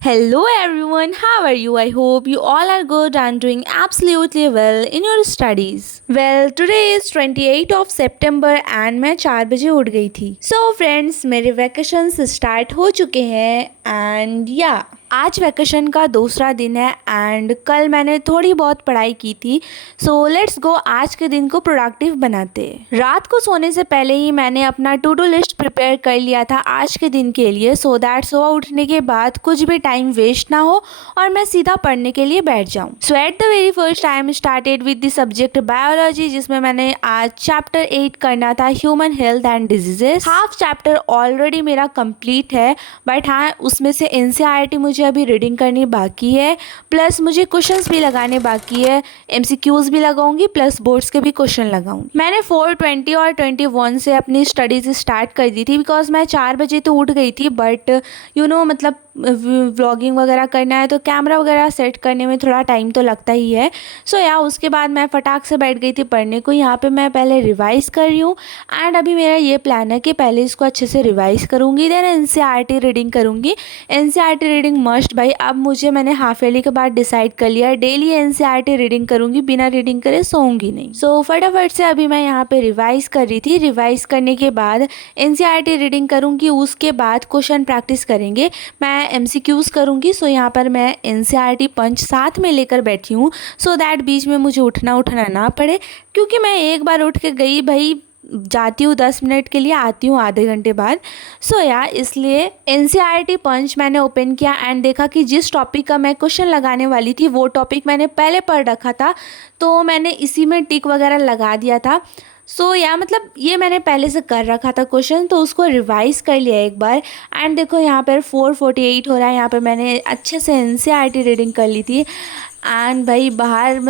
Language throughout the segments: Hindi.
Hello everyone, how are you? I hope you all are good and doing absolutely well in your studies. Well, today is 28th of September and मैं 4 बजे उठ गई थी. So friends, मेरे वैकेशंस स्टार्ट हो चुके हैं and yeah, आज वैकेशन का दूसरा दिन है एंड कल मैंने थोड़ी बहुत पढ़ाई की थी. सो लेट्स गो आज के दिन को प्रोडक्टिव बनाते हैं. रात को सोने से पहले ही मैंने अपना टू डू लिस्ट प्रिपेयर कर लिया था आज के दिन के लिए, सो दैट सुबह उठने के बाद कुछ भी टाइम वेस्ट ना हो और मैं सीधा पढ़ने के लिए बैठ जाऊं. So at the very first time started with the subject biology, जिसमें मैंने आज चैप्टर 8 करना था, human health and diseases. Half chapter already मेरा कंप्लीट है, बट हाँ उसमें से एनसीईआरटी मुझे अभी रीडिंग करनी बाकी है, प्लस मुझे क्वेश्चंस भी लगाने बाकी है. एमसीक्यूज भी लगाऊंगी प्लस बोर्ड्स के भी क्वेश्चन लगाऊंगी. मैंने 4:20 और 21 से अपनी स्टडीज स्टार्ट कर दी थी बिकॉज मैं 4 बजे तो उठ गई थी, बट मतलब व्लॉगिंग वगैरह करना है तो कैमरा वगैरह सेट करने में थोड़ा टाइम तो लगता ही है. सो या उसके बाद मैं फटाक से बैठ गई थी पढ़ने को. यहाँ पे मैं पहले रिवाइज़ कर रही हूँ एंड अभी मेरा ये प्लान है कि पहले इसको अच्छे से रिवाइज़ करूँगी, देन एनसीईआरटी रीडिंग करूँगी. एनसीईआरटी रीडिंग मस्ट भाई, अब मैंने हाफ ईयरली के बाद डिसाइड कर लिया डेली एनसीईआरटी रीडिंग करूँगी, बिना रीडिंग करे सोऊंगी नहीं. सो फटाफट से अभी मैं यहाँ पे रिवाइज़ कर रही थी. रिवाइज़ करने के बाद एनसीईआरटी रीडिंग करूँगी, उसके बाद क्वेश्चन प्रैक्टिस करेंगे. मैं एमसीक्यूज करूँगी. सो यहाँ पर मैं एनसीईआरटी पंच साथ में लेकर बैठी हूँ सो दैट बीच में मुझे उठना ना पड़े, क्योंकि मैं एक बार उठ के गई भाई, जाती हूँ 10 मिनट के लिए, आती हूँ आधे घंटे बाद. सो इसलिए एनसीईआरटी पंच मैंने ओपन किया एंड देखा कि जिस टॉपिक का मैं क्वेश्चन लगाने वाली थी वो टॉपिक मैंने पहले पढ़ रखा था, तो मैंने इसी में टिक वगैरह लगा दिया था. सो मतलब ये मैंने पहले से कर रखा था क्वेश्चन, तो उसको रिवाइज़ कर लिया एक बार. एंड देखो यहाँ पर 4:48 हो रहा है. यहाँ पे मैंने अच्छे से एनसीईआरटी रीडिंग कर ली थी एंड भाई बाहर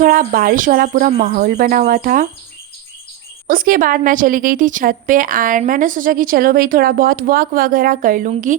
थोड़ा बारिश वाला पूरा माहौल बना हुआ था. उसके बाद मैं चली गई थी छत पे एंड मैंने सोचा कि चलो भाई थोड़ा बहुत वॉक वगैरह कर लूँगी,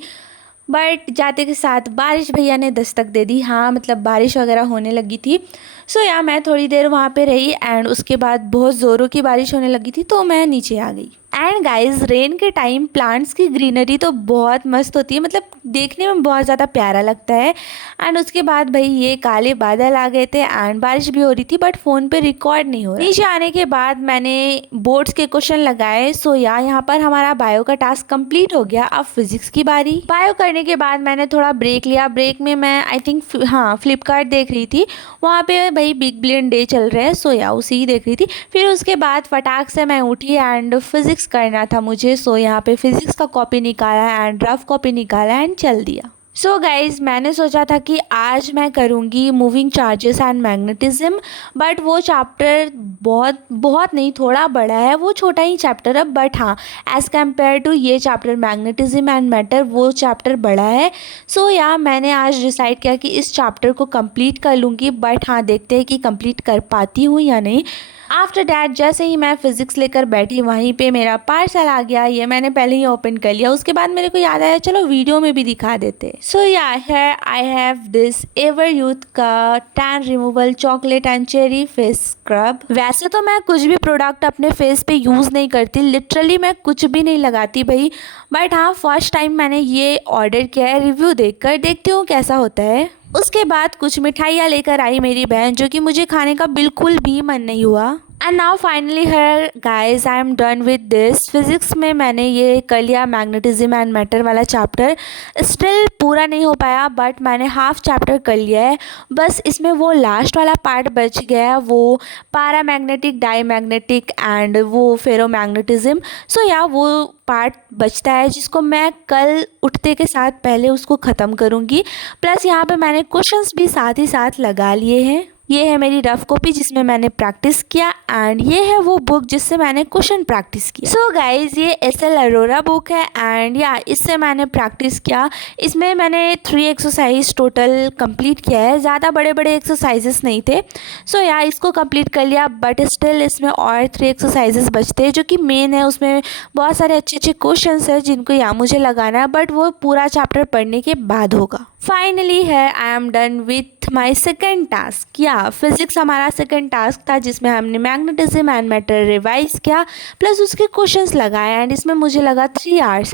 बट जाते के साथ बारिश भैया ने दस्तक दे दी. हाँ बारिश वगैरह होने लगी थी. सो मैं थोड़ी देर वहाँ पे रही एंड उसके बाद बहुत ज़ोरों की बारिश होने लगी थी, तो मैं नीचे आ गई. एंड गाइज, रेन के टाइम प्लांट्स की ग्रीनरी तो बहुत मस्त होती है, देखने में बहुत ज़्यादा प्यारा लगता है. एंड उसके बाद भाई ये काले बादल आ गए थे एंड बारिश भी हो रही थी, बट फ़ोन पे रिकॉर्ड नहीं हो रहा. नीचे आने के बाद मैंने बोर्ड्स के क्वेश्चन लगाए. सो यहाँ पर हमारा बायो का टास्क कंप्लीट हो गया. अब फिजिक्स की बारी. बायो करने के बाद मैंने थोड़ा ब्रेक लिया. ब्रेक में मैं आई थिंक फ्लिपकार्ट देख रही थी, वहाँ पे भाई बिग बिलियन डे चल रहा है. सो उसी ही देख रही थी. फिर उसके बाद फटाक से मैं उठी एंड फिजिक्स करना था मुझे. सो यहाँ पे फिजिक्स का कॉपी निकाला एंड रफ कॉपी निकाला एंड चल दिया. सो गाइज, मैंने सोचा था कि आज मैं करूँगी moving charges and magnetism, but वो चैप्टर बहुत नहीं, थोड़ा बड़ा है. वो छोटा ही चैप्टर है, बट हाँ एज़ कम्पेयर टू ये चैप्टर मैग्नेटिज्म एंड मैटर, वो चैप्टर बड़ा है. सो मैंने आज डिसाइड किया कि इस चैप्टर को कंप्लीट कर लूँगी, बट हाँ देखते हैं कि कंप्लीट कर पाती हूँ या नहीं. आफ्टर डैट जैसे ही मैं फ़िज़िक्स लेकर बैठी, वहीं पे मेरा पार्सल आ गया. ये मैंने पहले ही ओपन कर लिया. उसके बाद मेरे को याद आया चलो वीडियो में भी दिखा देते. So here I have this Everyuth का tan removal chocolate and cherry face scrub. वैसे तो मैं कुछ भी प्रोडक्ट अपने फेस पे यूज़ नहीं करती, लिटरली मैं कुछ भी नहीं लगाती भाई, बट हाँ फर्स्ट टाइम मैंने ये ऑर्डर किया है. रिव्यू देखकर देखती हूँ कैसा होता है. उसके बाद कुछ मिठाइयाँ लेकर आई मेरी बहन, जो कि मुझे खाने का बिल्कुल भी मन नहीं हुआ. And now finally here guys, I am done with this. Physics में मैंने ये कर लिया मैग्नेटिज्म एंड मैटर वाला चैप्टर. स्टिल पूरा नहीं हो पाया, बट मैंने हाफ चैप्टर कर लिया है. बस इसमें वो लास्ट वाला पार्ट बच गया है, वो पैरामैग्नेटिक, डाईमैग्नेटिक एंड वो फेरोमैग्नेटिज्म. सो वो पार्ट बचता है, जिसको मैं कल उठते के साथ पहले उसको ख़त्म करूँगी. प्लस यहाँ पे मैंने क्वेश्चंस भी साथ ही साथ लगा लिए हैं. ये है मेरी रफ कॉपी जिसमें मैंने प्रैक्टिस किया एंड ये है वो बुक जिससे मैंने क्वेश्चन प्रैक्टिस किया. सो गाइज, ये एसएल अरोरा बुक है एंड इससे मैंने प्रैक्टिस किया. इसमें मैंने 3 एक्सरसाइज टोटल कंप्लीट किया है, ज़्यादा बड़े बड़े एक्सरसाइजेस नहीं थे. सो इसको कंप्लीट कर लिया, बट स्टिल इसमें और 3 एक्सरसाइजेस बचते हैं जो कि मेन है. उसमें बहुत सारे अच्छे अच्छे क्वेश्चन हैं जिनको मुझे लगाना है, बट वो पूरा चैप्टर पढ़ने के बाद होगा. फाइनली है I am done with my second task. या फिजिक्स हमारा सेकंड टास्क था जिसमें हमने मैग्नेटिज्म एंड मैटर रिवाइज किया प्लस उसके क्वेश्चंस लगाए एंड इसमें मुझे लगा 3 आवर्स।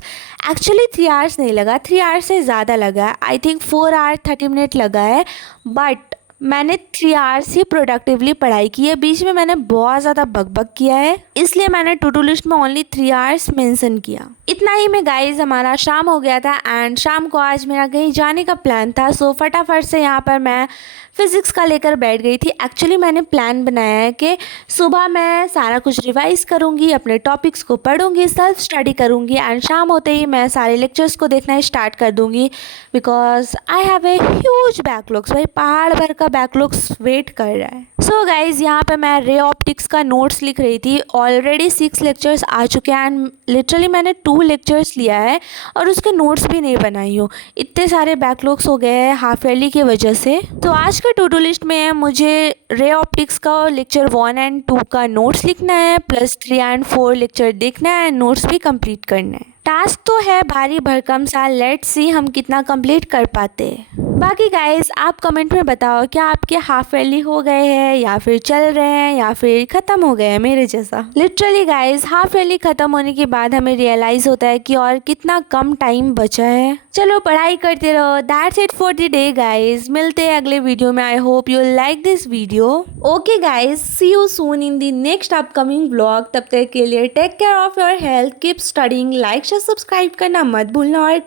एक्चुअली 3 आवर्स नहीं लगा, 3 आवर्स से ज़्यादा लगा। आई थिंक 4 आवर 30 मिनट लगा है, बट मैंने 3 आवर्स ही प्रोडक्टिवली पढ़ाई की है। बीच में मैंने बहुत ज़्यादा बकबक किया है, इसलिए मैंने टू डू लिस्ट में ओनली 3 आवर्स मेंशन किया। इतना ही में गाइज हमारा शाम हो गया था एंड शाम को आज मेरा कहीं जाने का प्लान था। सो फटाफट से यहाँ पर मैं फिज़िक्स का लेकर बैठ गई थी। एक्चुअली मैंने प्लान बनाया है कि सुबह मैं सारा कुछ रिवाइज़ करूँगी, अपने टॉपिक्स को पढ़ूँगी, सेल्फ स्टडी करूँगी एंड शाम होते ही मैं सारे लेक्चर्स को देखना स्टार्ट कर दूँगी because I have a huge backlogs. भाई पहाड़ भर का बैकलॉग्स वेट कर रहा है। सो गाइज यहाँ पे मैं रे ऑप्टिक्स का नोट्स लिख रही थी। ऑलरेडी 6 लेक्चर्स आ चुके हैं एंड लिटरली मैंने 2 लेक्चर्स लिया है और उसके नोट्स भी नहीं बनाई हूँ। इतने सारे बैकलॉग्स हो गए हैं हाफ ईयरली की वजह से। तो आज के टू डू लिस्ट में मुझे रे ऑप्टिक्स का लेक्चर 1 एंड 2 का नोट्स लिखना है प्लस 3 एंड 4 लेक्चर देखना है एंड नोट्स भी कंप्लीट करना है। टास्क तो है भारी भरकम सा, लेट्स सी हम कितना कंप्लीट कर पाते हैं। बाकी गाइस आप कमेंट में बताओ क्या आपके हाफ ईयरली हो गए हैं या फिर चल रहे हैं या फिर ख़त्म हो गए हैं मेरे जैसा। लिटरली गाइस हाफ ईयरली ख़त्म होने के बाद हमें रियलाइज़ होता है कि और कितना कम टाइम बचा है। चलो पढ़ाई करते रहो। That's it for the day guys. मिलते हैं अगले वीडियो में। I hope you like this video. Okay guys, see you soon in the next upcoming vlog. तब तक के लिए take care of your health, keep studying, like share subscribe करना मत भूलना और